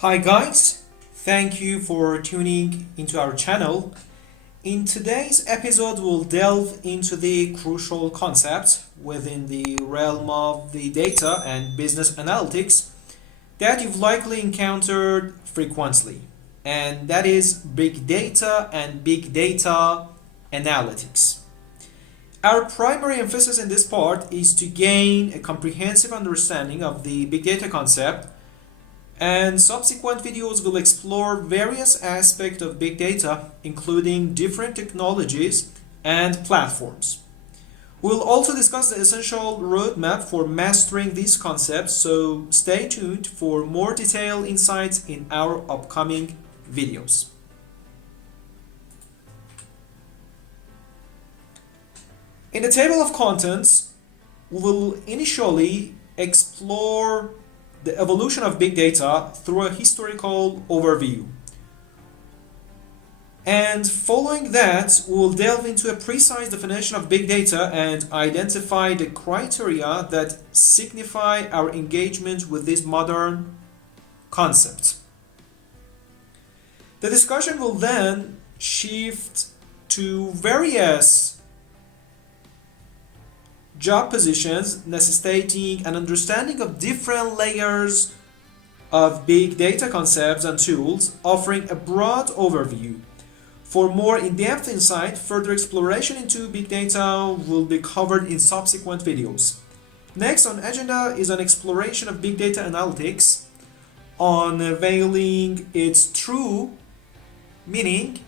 Hi guys, thank you for tuning into our channel. In today's episode, we'll delve into the crucial concept within the realm of the data and business analytics that you've likely encountered frequently, and that is big data and big data analytics. Our primary emphasis in this part is to gain a comprehensive understanding of the big data concept, and subsequent videos will explore various aspects of big data, including different technologies and platforms. We'll also discuss the essential roadmap for mastering these concepts, so stay tuned for more detailed insights in our upcoming videos. In the table of contents, we will initially explore the evolution of big data through a historical overview. And following that, we'll delve into a precise definition of big data and identify the criteria that signify our engagement with this modern concept. The discussion will then shift to various job positions necessitating an understanding of different layers of big data concepts and tools, offering a broad overview. For more in-depth insight, further exploration into big data will be covered in subsequent videos. Next on agenda is an exploration of big data analytics, unveiling its true meaning,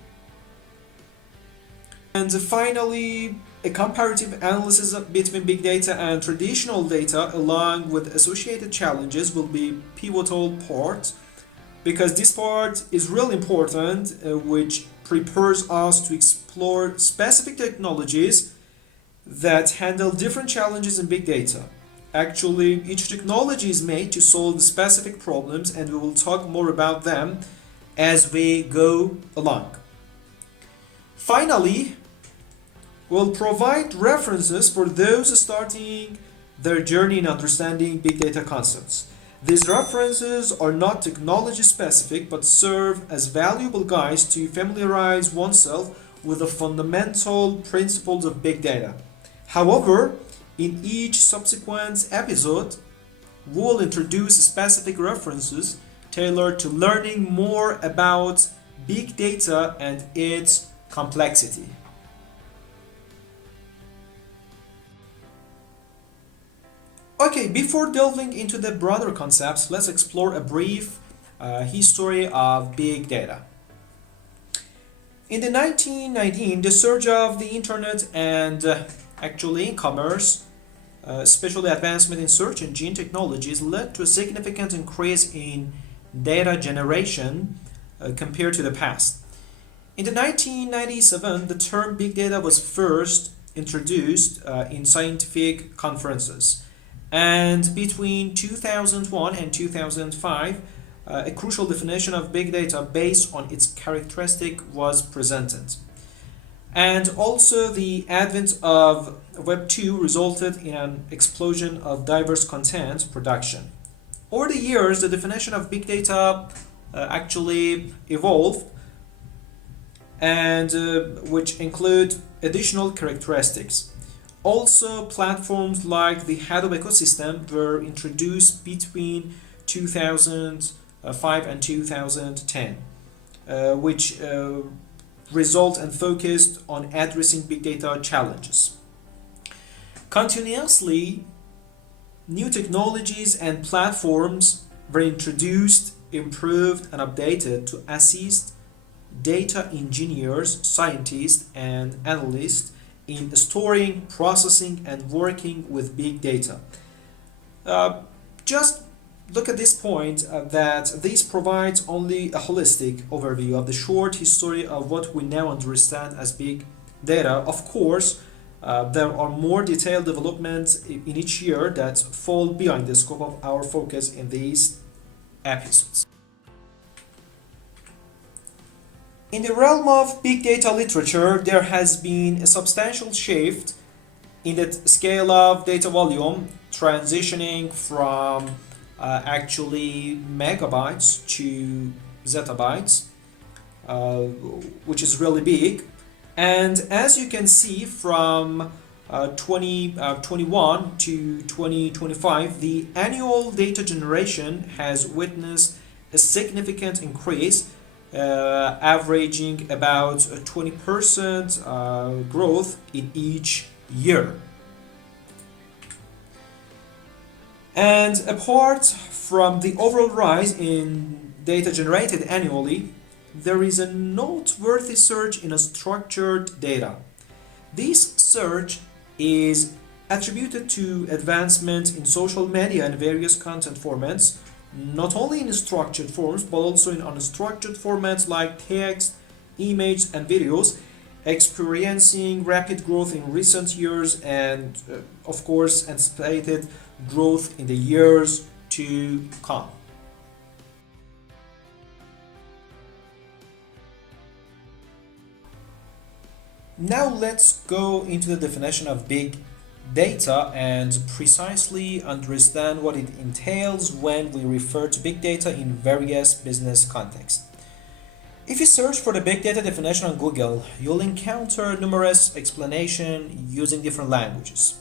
and finally a comparative analysis between big data and traditional data along with associated challenges will be pivotal part, because this part is really important, which prepares us to explore specific technologies that handle different challenges in big data. Actually, each technology is made to solve specific problems, and we will talk more about them as we go along. Finally, will provide references for those starting their journey in understanding big data concepts. These references are not technology specific but serve as valuable guides to familiarize oneself with the fundamental principles of big data. However, in each subsequent episode, we will introduce specific references tailored to learning more about big data and its complexity. Okay, before delving into the broader concepts, let's explore a brief history of big data. In the 1919, the surge of the internet and actually e-commerce, especially advancement in search engine technologies, led to a significant increase in data generation compared to the past. In the 1997, the term big data was first introduced in scientific conferences. And between 2001 and 2005, a crucial definition of big data based on its characteristic was presented. And also the advent of Web 2 resulted in an explosion of diverse content production. Over the years, the definition of big data actually evolved, and which include additional characteristics. Also, platforms like the Hadoop ecosystem were introduced between 2005 and 2010, which result and focused on addressing big data challenges. Continuously, new technologies and platforms were introduced, improved, and updated to assist data engineers, scientists, and analysts in storing, processing, and working with big data. Just look at this point that this provides only a holistic overview of the short history of what we now understand as big data. Of course, there are more detailed developments in each year that fall beyond the scope of our focus in these episodes. In the realm of big data literature, there has been a substantial shift in the scale of data volume, transitioning from actually megabytes to zettabytes, uh, which is really big. And as you can see from 2021 to 2025, the annual data generation has witnessed a significant increase, averaging about 20% growth in each year. And apart from the overall rise in data generated annually, there is a noteworthy surge in structured data. This surge is attributed to advancement in social media and various content formats, not only in structured forms but also in unstructured formats like text, image, and videos, experiencing rapid growth in recent years and, of course, anticipated growth in the years to come. Now let's go into the definition of big data and precisely understand what it entails when we refer to big data in various business contexts. If you search for the big data definition on Google, you'll encounter numerous explanations using different languages.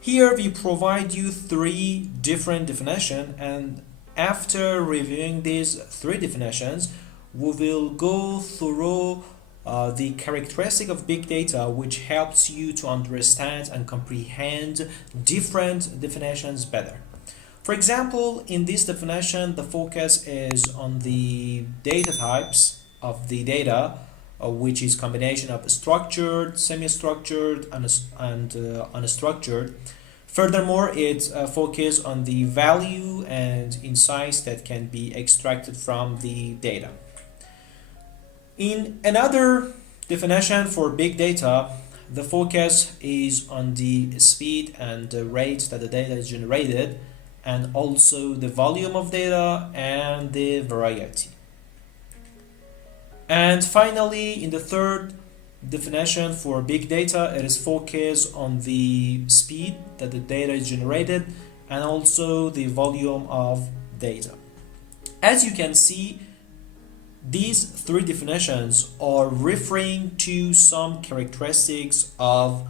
Here we provide you three different definitions, and after reviewing these three definitions, we will go through the characteristic of big data, which helps you to understand and comprehend different definitions better. For example, in this definition, the focus is on the data types of the data, which is combination of structured, semi-structured, and unstructured. Furthermore, it focuses on the value and insights that can be extracted from the data. In another definition for big data, the focus is on the speed and the rate that the data is generated, and also the volume of data and the variety. And finally, in the third definition for big data, it is focused on the speed that the data is generated and also the volume of data. As you can see, these three definitions are referring to some characteristics of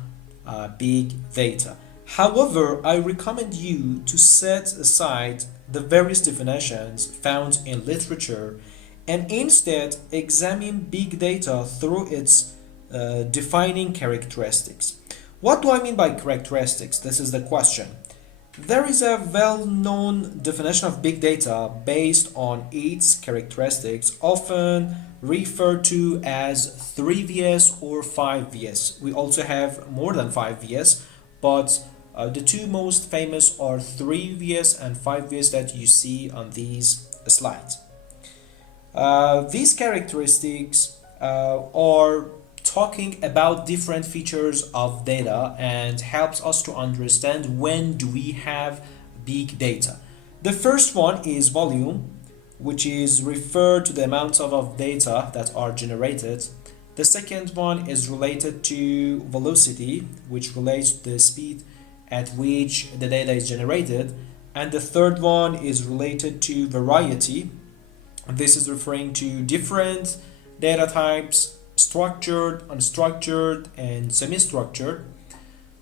big data. However, I recommend you to set aside the various definitions found in literature and instead examine big data through its defining characteristics. What do I mean by characteristics? This is the question. There is a well-known definition of big data based on its characteristics, often referred to as 3Vs or 5Vs. We also have more than 5Vs, but the two most famous are 3Vs and 5Vs that you see on these slides. These characteristics are talking about different features of data and helps us to understand when do we have big data. The first one is volume, which is referred to the amounts of data that are generated. The second one is related to velocity, which relates to the speed at which the data is generated. And the third one is related to variety. This is referring to different data types, structured, unstructured, and semi-structured.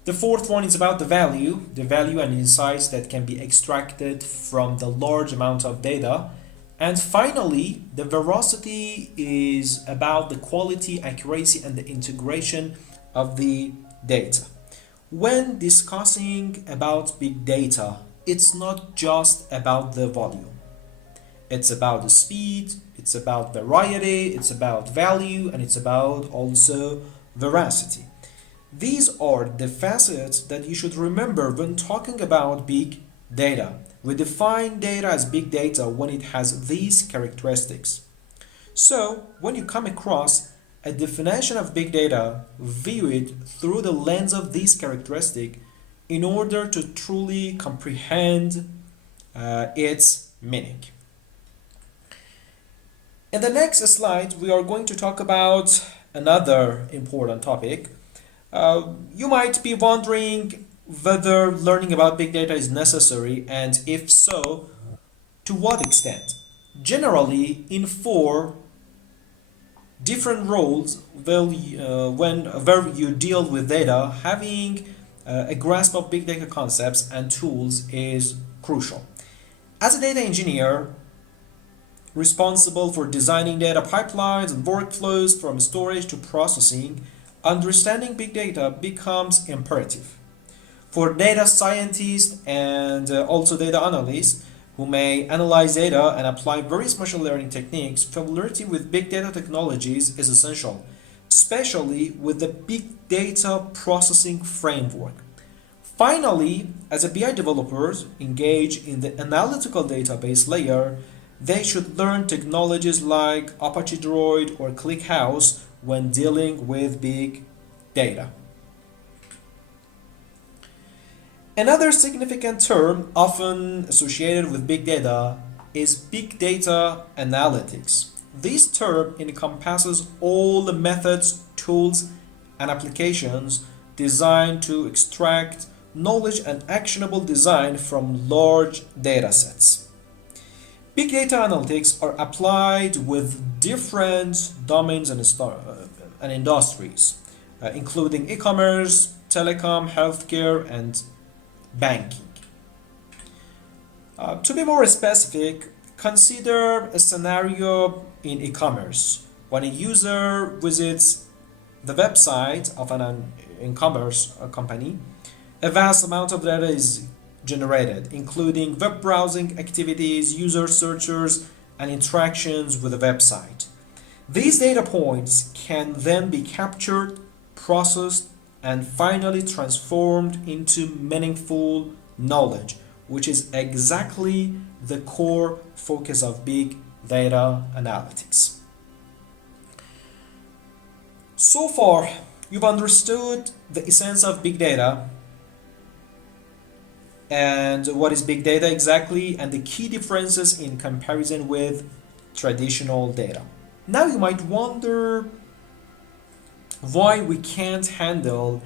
The fourth one is about the value and insights that can be extracted from the large amount of data. And finally, the veracity is about the quality, accuracy, and the integration of the data. When discussing about big data, it's not just about the volume. It's about the speed, it's about variety, it's about value, and it's about also veracity. These are the facets that you should remember when talking about big data. We define data as big data when it has these characteristics. So, when you come across a definition of big data, view it through the lens of these characteristics in order to truly comprehend its meaning. In the next slide, we are going to talk about another important topic. You might be wondering whether learning about big data is necessary, and if so, To what extent? Generally, in four different roles where you deal with data, having a grasp of big data concepts and tools is crucial. As a data engineer, responsible for designing data pipelines and workflows from storage to processing, understanding big data becomes imperative. For data scientists and also data analysts who may analyze data and apply various machine learning techniques, familiarity with big data technologies is essential, especially with the big data processing framework. Finally, as a BI developers engage in the analytical database layer, they should learn technologies like Apache Droid or ClickHouse when dealing with big data. Another significant term often associated with big data is big data analytics. This term encompasses all the methods, tools, and applications designed to extract knowledge and actionable design from large data sets. Big data analytics are applied with different domains and industries, including e-commerce, telecom, healthcare, and banking. To be more specific, consider a scenario in e-commerce. When a user visits the website of an e-commerce company, a vast amount of data is generated, including web browsing activities, user searches, and interactions with the website. These data points can then be captured, processed, and finally transformed into meaningful knowledge, which is exactly the core focus of big data analytics. So far, you've understood the essence of big data and what is big data exactly and the key differences in comparison with traditional data. Now you might wonder why we can't handle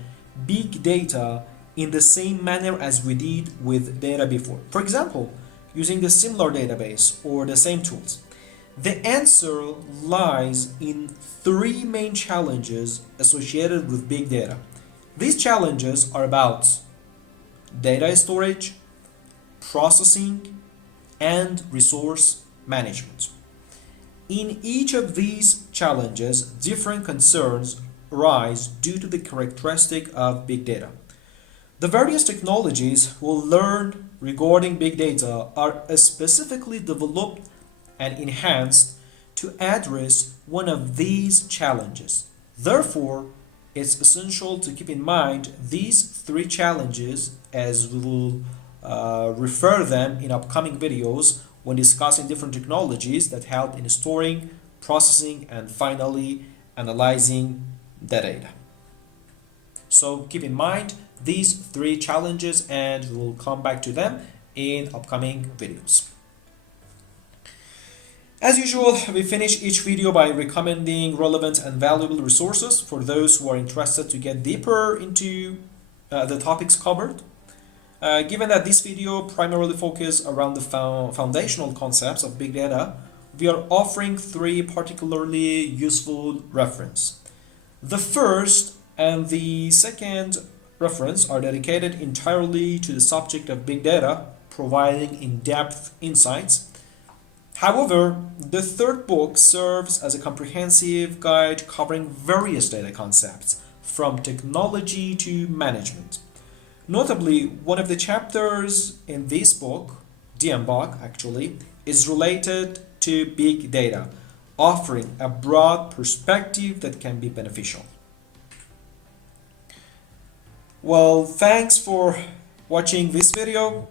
big data in the same manner as we did with data before. For example, using the similar database or the same tools. The answer lies in three main challenges associated with big data. These challenges are about data storage, processing, and resource management. In each of these challenges, different concerns arise due to the characteristic of big data. The various technologies we'll learn regarding big data are specifically developed and enhanced to address one of these challenges. Therefore, it's essential to keep in mind these three challenges as we will refer them in upcoming videos when discussing different technologies that help in storing, processing, and finally analyzing the data. So keep in mind these three challenges and we will come back to them in upcoming videos. As usual, we finish each video by recommending relevant and valuable resources for those who are interested to get deeper into the topics covered. Given that this video primarily focuses around the foundational concepts of big data, we are offering three particularly useful references. The first and the second reference are dedicated entirely to the subject of big data, providing in-depth insights. However, the third book serves as a comprehensive guide covering various data concepts, from technology to management. Notably, one of the chapters in this book, book actually, is related to big data, offering a broad perspective that can be beneficial. Well, thanks for watching this video.